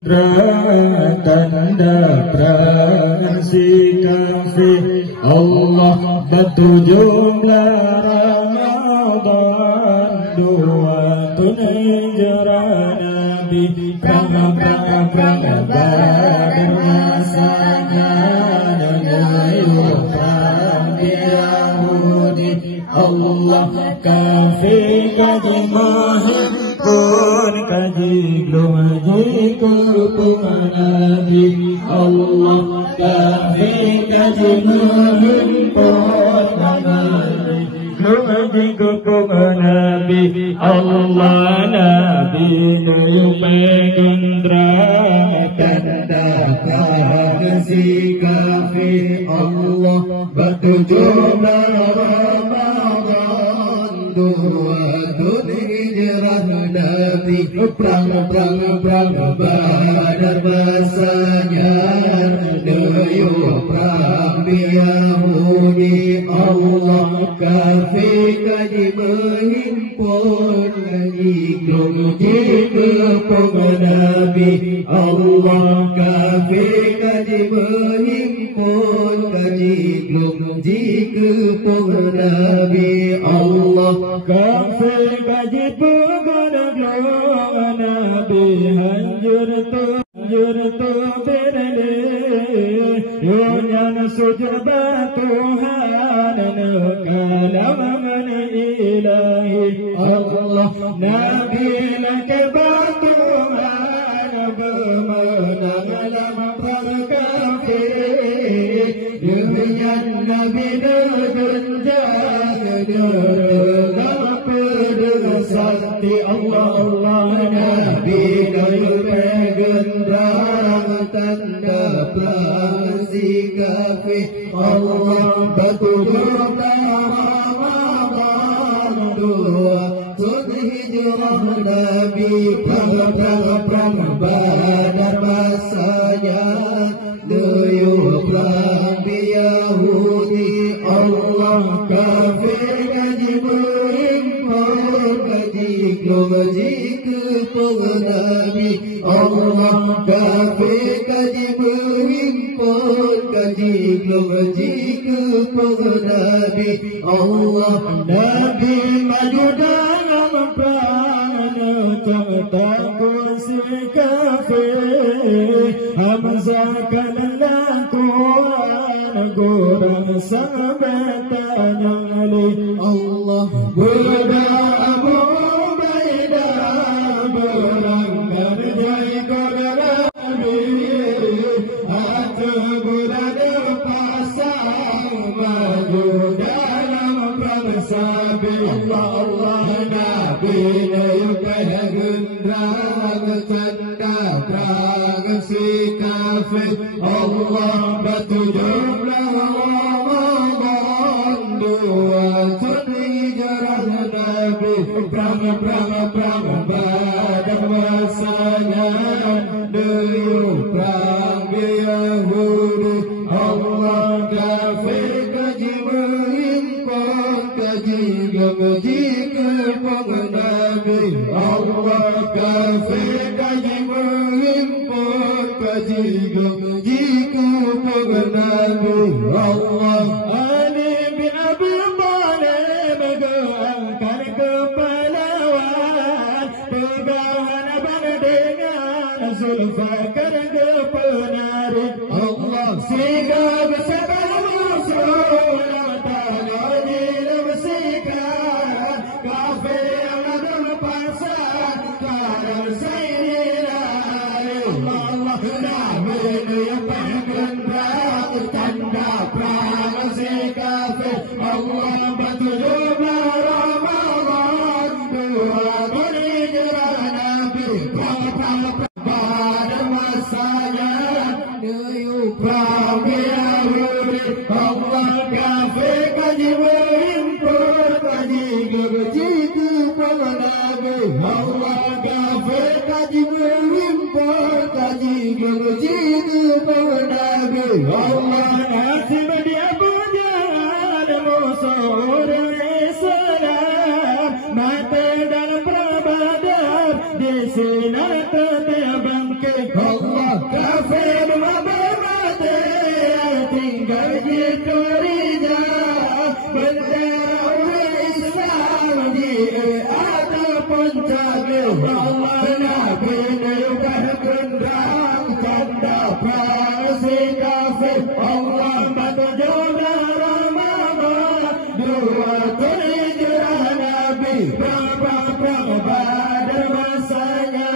Tanda praksi kafi Allah batu jumlah Ramadan dua tunai hijrah Nabi prang badan masanya nayu Yahudi Allah kafi kaji mahimpun kaji lumaji kupung Nabi Allah kafi kaji mahimpun lumaji kupung Nabi Allah Nabi numpendra tanda kasi kafi Allah batu jumlah Ramadan dua hijrah Nabi prang badar masanya dayu prang Yahudi Allah kafi kaji menghimpun kaji kupung Nabi Allah kafi kaji menghimpun kaji kupung Nabi Allah kafi kaji pegadang Nabi hancur tu berade Yunyan sujud Tuhan kalaman ilahi Allah Nabi laki Tuhan bermenang dalam perkafir Yunyan Nabi dergenjang sakti Allah Nabi gendang tanda praksi kafi Allah batu Ramadan dua hijrah Nabi prang badar masanya dayu prang Yahudi Allah kafir kaji kaji kupung Nabi Allah kafi kaji menghimpun kaji kupung Nabi Allah Nabi maju dalam perang takut si kafir hamzahkan lakuan gorang sahabatan Ali Allah berdoa Allah Nabi gendang tanda praksi kafi Allah batu jumlah Ramadan dua hijrah Nabi prang badar masanya dayu prang Yahudi Allah kafir kaji menghimpun kaji kupung Nabi Allah kafir kaji menghimpun kaji kupung Nabi Allah Ali bin Abi Thalib mengangkat kepalawan pegangan dengan Zulfaqar kepenari Allah sigap sabar Rasul tanda praksi kafi Allah batu jumlah Ramadan dua hijrah Nabi prang badar masanya dayu prang Yahudi Allah kafi kaji menghimpun kaji kupung Nabi Allah kafi kaji menghimpun kaji kupung Nabi Allah nasib dia pujian musuh Islam mati dalam perabadar di sinar tetap bangkit bergendang tanda prasi kafir. Allah batu juga Ramadan, dua hijrah Nabi, perang Badar masanya,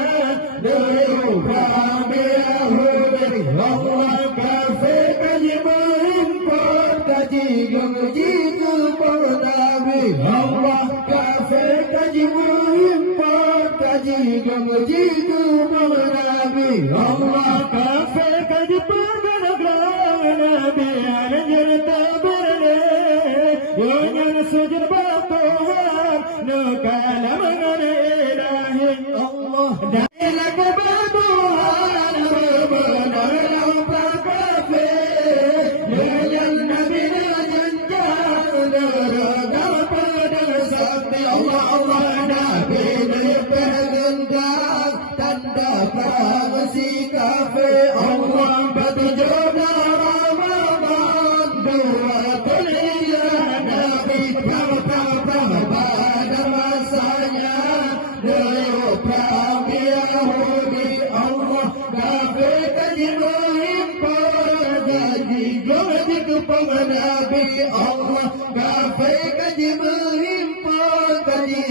dulu perang Yahudi. Allah kafir kaji berimpor, kaji gemuji kupur Nabi. Allah kafir kaji berimpor, kaji gemuji kupur Nabi. Allah kafir kaji pergerak Nabi, anjir tabarne, yang sujud batuhan, nukala mengenai ilahi Allah. Dailah kebatuhan, berbenar kafir, dengan Nabi janjang, neraka pada sakti Allah. Allah Nabi bergendang, tanda prasi kafir. Allah batu juga Ramadan, dua hijrah Nabi, perang pada masanya, dulu perang Yahudi. Allah kafir kaji berimpor, gaji kupur Nabi. Allah kafir kaji berimpor, gaji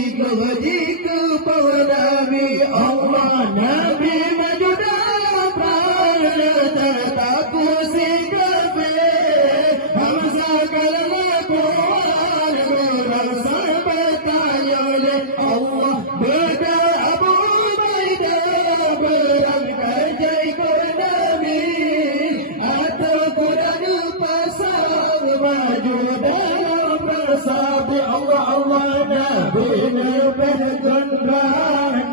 kupur Nabi. Allah Nabi maju dalam tertaku si kafir, Hamzah kalah Quran, berasa bertanya oleh Allah. Beda Abu Ubaidah berangkat ke Nabi, atau Quran pasang maju dalam persab Allah. Allah Nabi bergendang,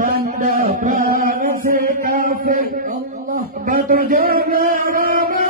tanda prasi kafir. Allah batu juga Ramadan,